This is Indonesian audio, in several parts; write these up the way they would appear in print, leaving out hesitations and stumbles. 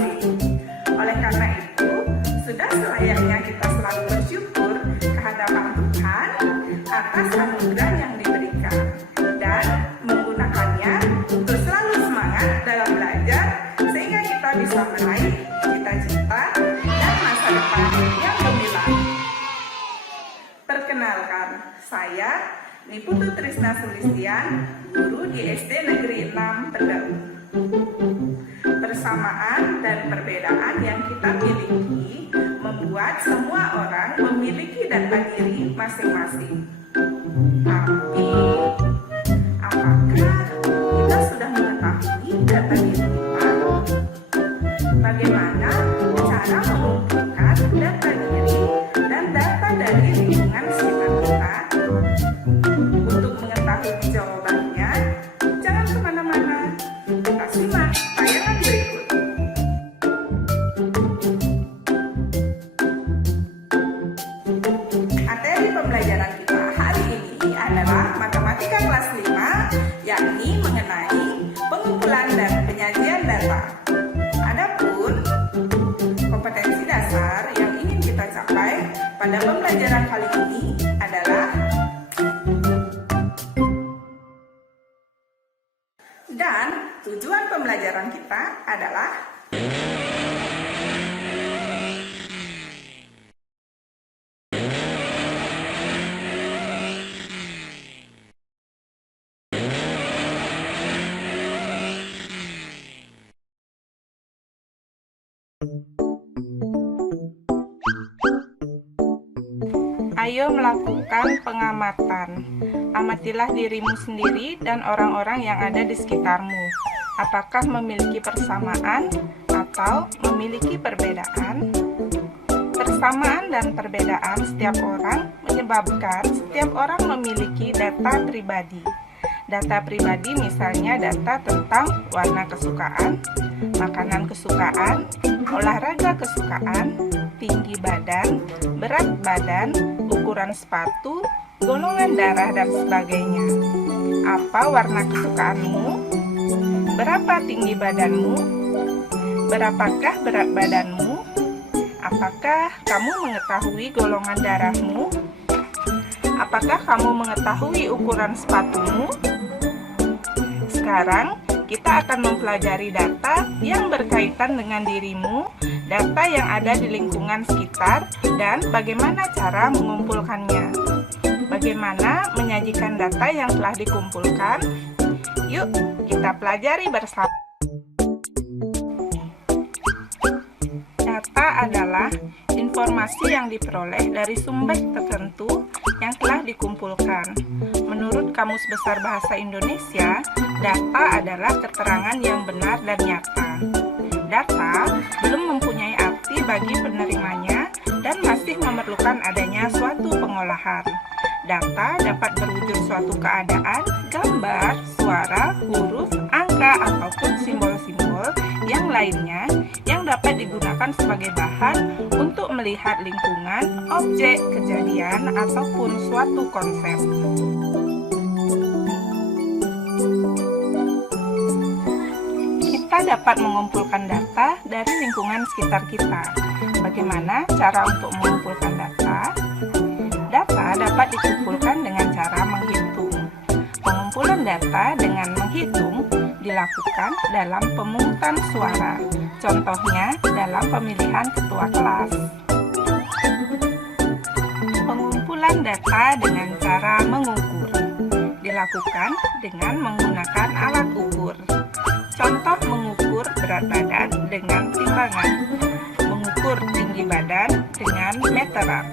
masing-masing. Oleh karena itu, sudah selayaknya kita selalu bersyukur kehadapan Tuhan atas anugerah yang diberikan dan menggunakannya untuk selalu semangat dalam belajar sehingga kita bisa meraih cita-cita dan masa depan yang gemilang. Perkenalkan, saya Niputu Trisna Sulistian, guru di SD Negeri 6 Tegalu. Persamaan dan perbedaan yang kita miliki membuat semua orang memiliki data diri masing-masing. Tapi, apakah kita sudah mengetahui data diri kita? Bagaimana cara mengumpulkan data diri dan data dari lingkungan sekitar kita? Untuk mengetahui jawabannya, jangan kemana-mana. Kita simak tayangan berikut. Materi pembelajaran kita hari ini adalah matematika kelas 5, yakni mengenai pengumpulan dan penyajian data. Adapun kompetensi dasar yang ingin kita capai pada pembelajaran kali ini adalah dan tujuan pembelajaran kita adalah ayo melakukan pengamatan. Amatilah dirimu sendiri dan orang-orang yang ada di sekitarmu. Apakah memiliki persamaan atau memiliki perbedaan? Persamaan dan perbedaan setiap orang menyebabkan setiap orang memiliki data pribadi. Data pribadi misalnya data tentang warna kesukaan, makanan kesukaan, olahraga kesukaan, tinggi badan, berat badan, ukuran sepatu, golongan darah, dan sebagainya. Apa warna kesukaanmu? Berapa tinggi badanmu? Berapakah berat badanmu? Apakah kamu mengetahui golongan darahmu? Apakah kamu mengetahui ukuran sepatumu? Sekarang kita akan mempelajari data yang berkaitan dengan dirimu, data yang ada di lingkungan sekitar, dan bagaimana cara mengumpulkannya. Bagaimana menyajikan data yang telah dikumpulkan? Yuk, kita pelajari bersama. Data adalah informasi yang diperoleh dari sumber tertentu yang telah dikumpulkan. Menurut Kamus Besar Bahasa Indonesia, data adalah keterangan yang benar dan nyata. Data belum mempunyai arti bagi penerimanya dan masih memerlukan adanya suatu pengolahan. Data dapat berwujud suatu keadaan, gambar, suara, huruf, angka, ataupun simbol-simbol yang lainnya yang dapat digunakan sebagai bahan untuk melihat lingkungan, objek, kejadian, ataupun suatu konsep. Kita dapat mengumpulkan data dari lingkungan sekitar kita. Bagaimana cara untuk mengumpulkan data? Data dapat dikumpulkan dengan cara menghitung. Pengumpulan data dengan menghitung dilakukan dalam pemungutan suara. Contohnya dalam pemilihan ketua kelas. Pengumpulan data dengan cara mengukur dilakukan dengan menggunakan alat ukur. Contoh mengukur berat badan dengan timbangan, mengukur tinggi badan dengan meteran.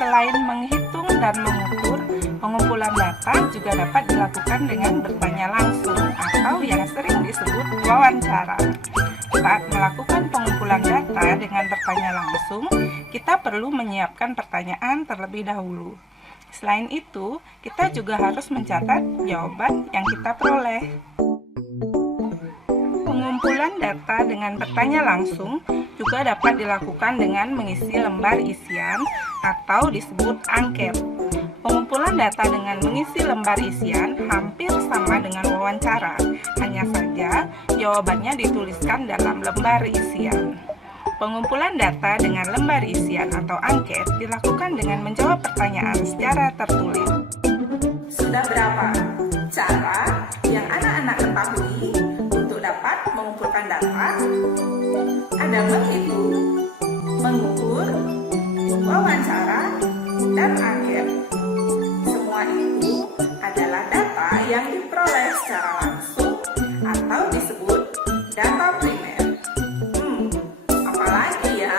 Selain menghitung dan mengukur, pengumpulan data juga dapat dilakukan dengan bertanya langsung atau yang sering disebut wawancara. Saat melakukan pengumpulan data dengan bertanya langsung, kita perlu menyiapkan pertanyaan terlebih dahulu. Selain itu, kita juga harus mencatat jawaban yang kita peroleh. Pengumpulan data dengan bertanya langsung juga dapat dilakukan dengan mengisi lembar isian atau disebut angket. Pengumpulan data dengan mengisi lembar isian hampir sama dengan wawancara, hanya saja jawabannya dituliskan dalam lembar isian. Pengumpulan data dengan lembar isian atau angket dilakukan dengan menjawab pertanyaan secara tertulis. Sudah berapa cara yang anak-anak ketahui untuk dapat mengumpulkan data? Ada menghitung, mengukur, wawancara, dan angket. Semua itu adalah data yang diperoleh secara langsung atau disebut data primer. Apalagi ya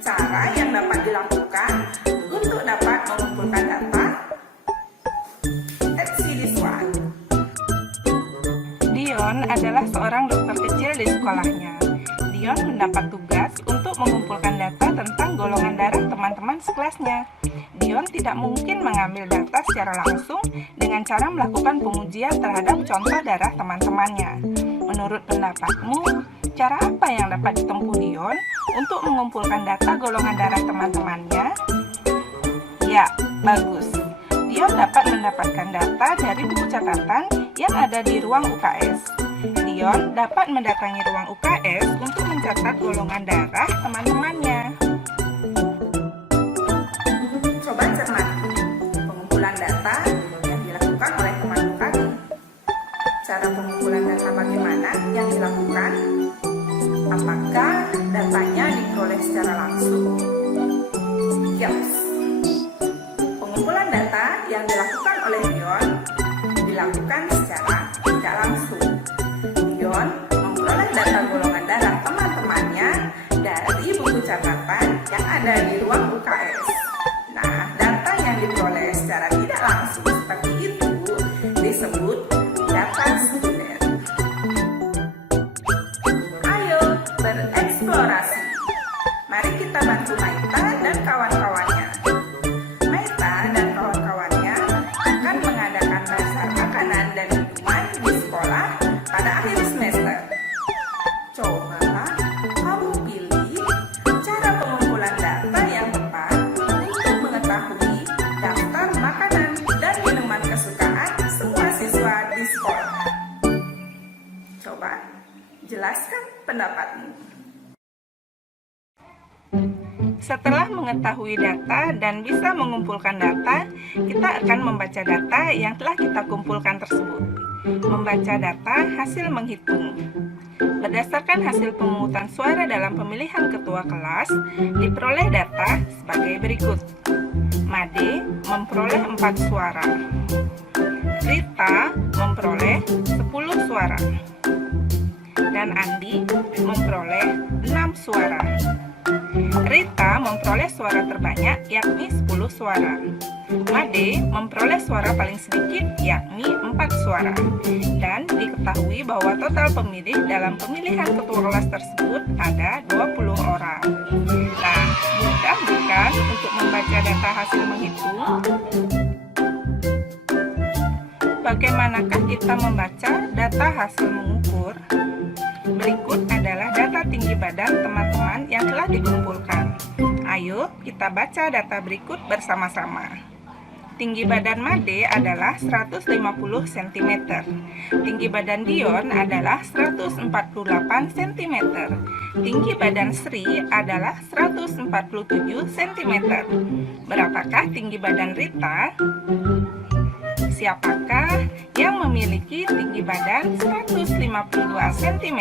cara yang dapat dilakukan untuk dapat mengumpulkan data? Let's see this one. Dion adalah seorang dokter kecil di sekolahnya. Dion mendapat tugas untuk mengumpulkan data tentang golongan darah teman-teman sekelasnya. Dion tidak mungkin mengambil data secara langsung dengan cara melakukan pengujian terhadap contoh darah teman-temannya. Menurut pendapatmu, cara apa yang dapat ditempuh Dion untuk mengumpulkan data golongan darah teman-temannya? Ya, bagus. Dion dapat mendapatkan data dari buku catatan yang ada di ruang UKS. Dion dapat mendatangi ruang UKS untuk mencatat golongan darah teman-temannya. Coba cermati pengumpulan data yang dilakukan oleh teman tadi. Cara pengumpulan data bagaimana yang dilakukan? Apakah datanya diperoleh secara langsung? Yes. Pengumpulan data yang dilakukan oleh Dion dilakukan secara tidak langsung. Dion memperoleh data golongan darah teman-temannya dari buku catatan yang ada di ruang UKS. Nah, data yang diperoleh secara tidak langsung seperti itu disebut data sekunder. Ayo bereksplorasi. Mari kita bantu Maita dan kawan-kawannya. Maita dan kawan-kawannya akan mengadakan bazar makanan dan minuman di sekolah pada akhir semester. Coba kamu pilih cara pengumpulan data yang tepat untuk mengetahui daftar makanan dan minuman kesukaan semua siswa di sekolah. Coba jelaskan pendapatmu. Setelah mengetahui data dan bisa mengumpulkan data, kita akan membaca data yang telah kita kumpulkan tersebut. Membaca data hasil menghitung. Berdasarkan hasil pemungutan suara dalam pemilihan ketua kelas, diperoleh data sebagai berikut. Made memperoleh 4 suara. Rita memperoleh 10 suara. Dan Andi memperoleh 6 suara. Rita memperoleh suara terbanyak yakni 10 suara. Made memperoleh suara paling sedikit yakni 4 suara. Dan diketahui bahwa total pemilih dalam pemilihan ketua kelas tersebut ada 20 orang. Nah, mudah bukan untuk membaca data hasil menghitung? Bagaimanakah kita membaca data hasil mengukur? Berikut adalah data tinggi badan teman-teman yang telah dikumpulkan. Ayo kita baca data berikut bersama-sama. Tinggi badan Made adalah 150 cm. Tinggi badan Dion adalah 148 cm. Tinggi badan Sri adalah 147 cm. Berapakah tinggi badan Rita? Siapakah yang memiliki tinggi badan 152 cm?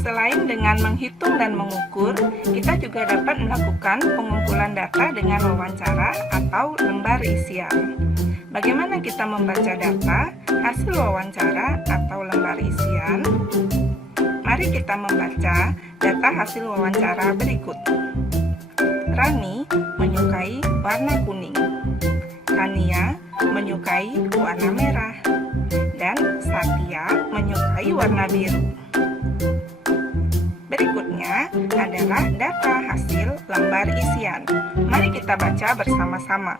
Selain dengan menghitung dan mengukur, kita juga dapat melakukan pengumpulan data dengan wawancara atau lembar isian. Bagaimana kita membaca data, hasil wawancara atau lembar isian? Mari kita membaca data hasil wawancara berikut. Rani menyukai warna kuning. Kania menyukai warna merah. Dan Satya menyukai warna biru. Berikutnya adalah data hasil lembar isian. Mari kita baca bersama-sama.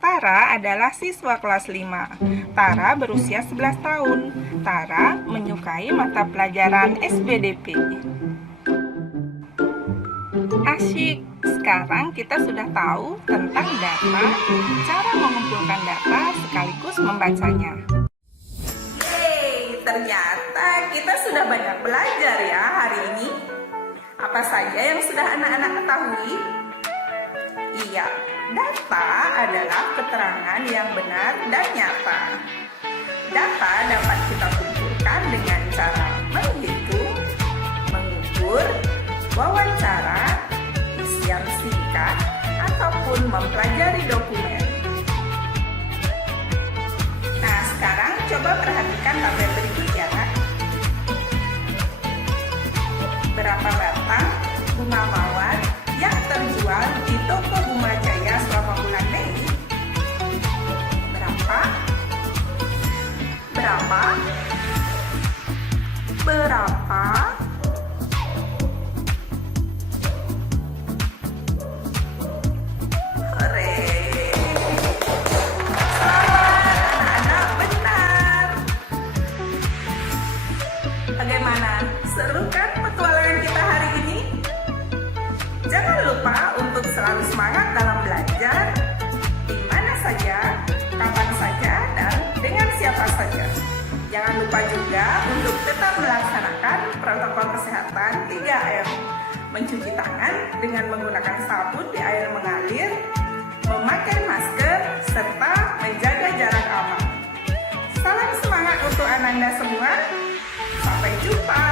Tara adalah siswa kelas 5. Tara berusia 11 tahun. Tara menyukai mata pelajaran SBDP. Asyik Sekarang kita sudah tahu tentang data, cara mengumpulkan data sekaligus membacanya. Yeay, ternyata kita sudah banyak belajar ya hari ini. Apa saja yang sudah anak-anak ketahui? Iya, data adalah keterangan yang benar dan nyata. Data dapat kita kumpulkan dengan cara menghitung, mengukur, wawancara, isian singkat, ataupun mempelajari dokumen. Nah, sekarang coba perhatikan tabel berikut ya. Berapa batang bunga mawar yang terjual di toko Bunga Jaya selama bulan Mei? Berapa? Berapa? Berapa? Hore! Selamat, anak-anak benar. Bagaimana? Seru kan petualangan kita hari ini? Jangan lupa untuk selalu semangat dalam belajar, di mana saja, kapan saja, dan dengan siapa saja. Jangan lupa juga untuk tetap melaksanakan protokol kesehatan 3M. Mencuci tangan dengan menggunakan sabun di air mengalir, memakai masker, serta menjaga jarak aman. Salam semangat untuk Ananda semua. Sampai jumpa.